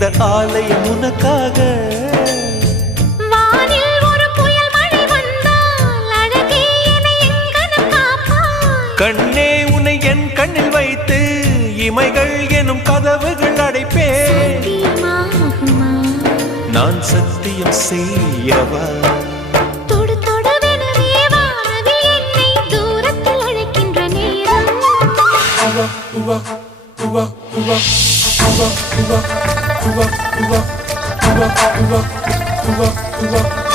இந்த ஆலயம் உனக்காக. வானில் ஒரு புயல் மழை வந்தால் அழகே என்னை எங்கனம் காப்பாய். கண்ணே உன்னை என் கண்ணில் வைத்து இமைகள் எனும் கதவுகள் அடைப்பேன். சத்தியமாகுமா? நான் சத்தியம் செய்யவா? தொடு தொடுவெனவே வானவில் என்னை தூரத்தில் அழைக்கின்ற நேரம். Uva, uva, uva, uva, uva, uva, uva, uva, uva.